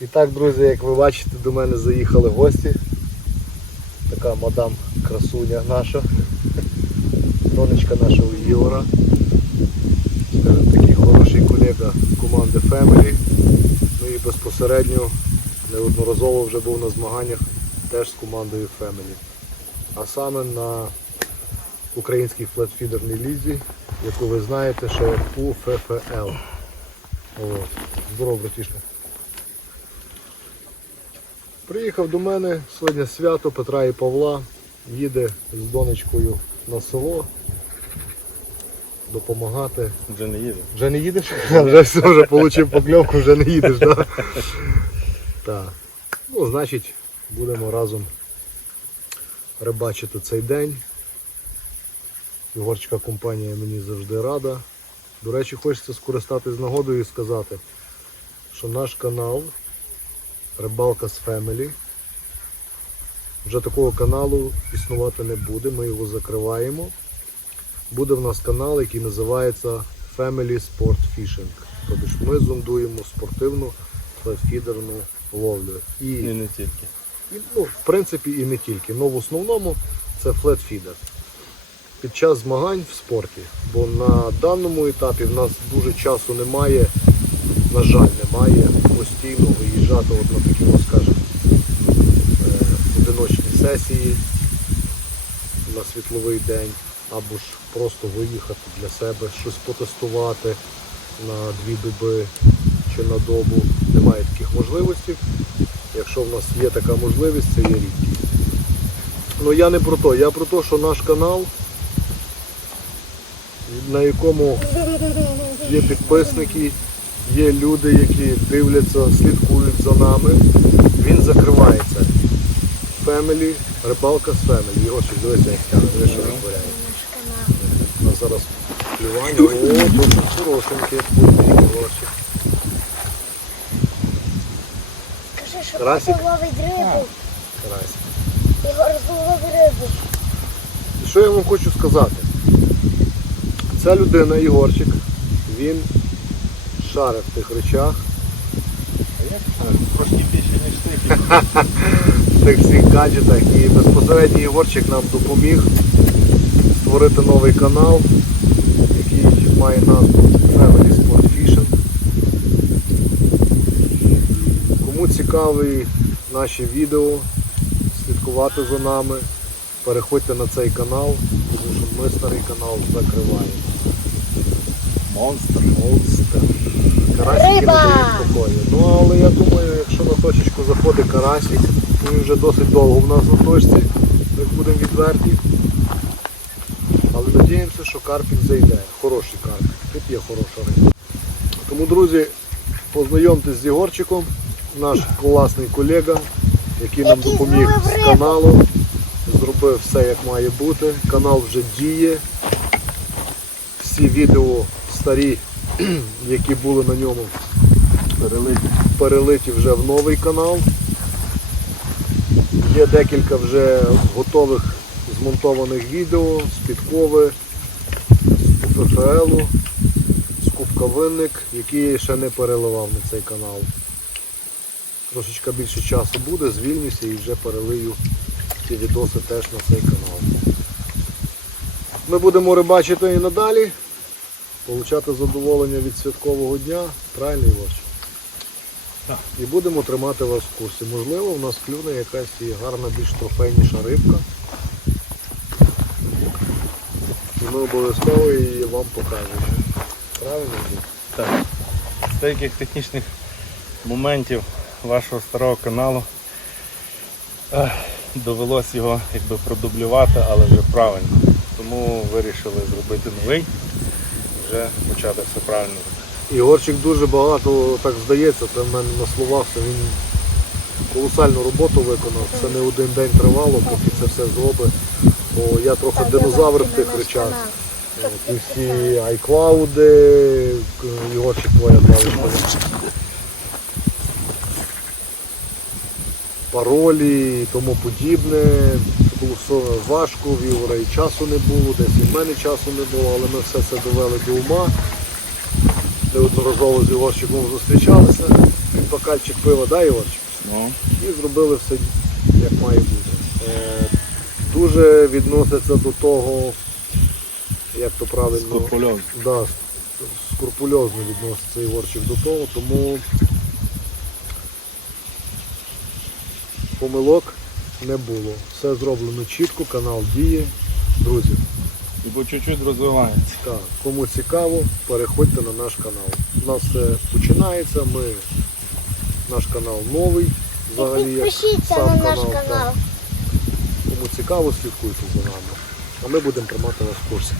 І так, друзі, як ви бачите, до мене заїхали гості. Така мадам красуня наша, донечка нашого Ігора. Такий хороший колега команди Family. Ну і безпосередньо неодноразово вже був на змаганнях теж з командою Family. А саме на українській флетфідерній лізі, яку ви знаєте, як УФФЛ. Здорово, братішка. Приїхав до мене сьогодні свято Петра і Павла. Їде з донечкою на село допомагати. Вже не їде. Вже не їдеш? Вже все, вже отримав покльовку, вже не їдеш, так? Так. Ну, значить, будемо разом рибачити цей день. Ігорчика компанія мені завжди рада. До речі, хочеться скористатись нагодою і сказати, що наш канал Рибалка з Family. Вже такого каналу існувати не буде, ми його закриваємо. Буде в нас канал, який називається Family Sport Fishing. Тобто ми зондуємо спортивну фідерну ловлю. І, І не тільки. і, ну, в принципі, і не тільки. але в основному це флетфідер. Під час змагань в спорті. Бо на даному етапі в нас дуже часу немає, на жаль, немає постійно виїжджати от на такі, скажімо, е, одиночні сесії на світловий день, або ж просто виїхати для себе, щось потестувати на дві доби чи на добу. Немає таких можливостей. Якщо в нас є така можливість, це є рідкість. Ну я не про то, я про те, що наш канал, на якому є підписники, є люди, які дивляться, слідкують за нами. Він закривається. Family, рибалка з Family. Його ще дивися, як тягне, що витворяє. У нас зараз клювання. О, дуже хорошеньке, путний хороший. Скажи, що ловить рибу. Карась. Ігор зловив рибу. І що я вам хочу сказати? Ця людина, Ігорчик, він шарить в тих речах, А як? Трошки більше, ніж в тих всіх гаджетах. І безпосередньо Ігорчик нам допоміг створити новий канал, який має назву Family Sport Fishing. Кому цікаві наші відео, слідкувати за нами, переходьте на цей канал, тому що ми старий канал закриваємо. Монстр. Монстр. Карасики не Риба! дають спокою. Ну але я думаю, якщо на точечку заходить карасик, він вже досить довго в нас на точці, як будемо відверті. Але надіємося, що карпік зайде. Хороший карпік. Тут є хороша риба. Тому, друзі, познайомтесь з Єгорчиком, наш класний колега, який нам Який допоміг зловив з рибу. каналом. Зробив все як має бути. Канал вже діє. Всі відео старі, які були на ньому, Перелиті. перелиті вже в новий канал. Є декілька вже готових змонтованих відео з підкови, з УФФЛу, з Кубка Винник, які ще не переливав на цей канал. Трошечка більше часу буде, звільнюся і вже перелию ці відоси теж на цей канал. Ми будемо рибачити і надалі, отримати задоволення від святкового дня, правильно Ігорч? Так. І будемо тримати вас в курсі. Можливо, в нас клюне якась і гарна, більш трофейніша рибка. І ми обов'язково її вам покажемо. Правильно? Так. З деяких технічних моментів вашого старого каналу ех, довелось його якби продублювати, але вже правильно. Тому вирішили зробити новий вже почати все правильно. Ігорчик дуже багато, так здається, це в мене на словах, що він колосальну роботу виконав. Це не один день тривало, поки це все зробить. Бо я трохи динозавр в тих речах. Е, Ті всі айклауди, Ігорчик твоя клавіша. Паролі і тому подібне. Було важко, в Ігора і часу не було, десь і в мене часу не було, але ми все це довели до ума. Неодноразово з Ігорчиком зустрічалися. під бокальчик пива, да, Ігорчик? Ну, І зробили все як має бути. Е, дуже відноситься до того, як то правильно. скрупульозно. Да, скрупульозно відноситься Ігорчик до того, тому помилок не було. Все зроблено чітко, канал діє. Друзі, І по чуть-чуть розвивається. так, кому цікаво, переходьте на наш канал. У нас все починається, ми, наш канал новий. Взагалі, підпишіться на наш канал. канал. Кому цікаво, слідкуйте за нами. А ми будемо тримати вас в курсі.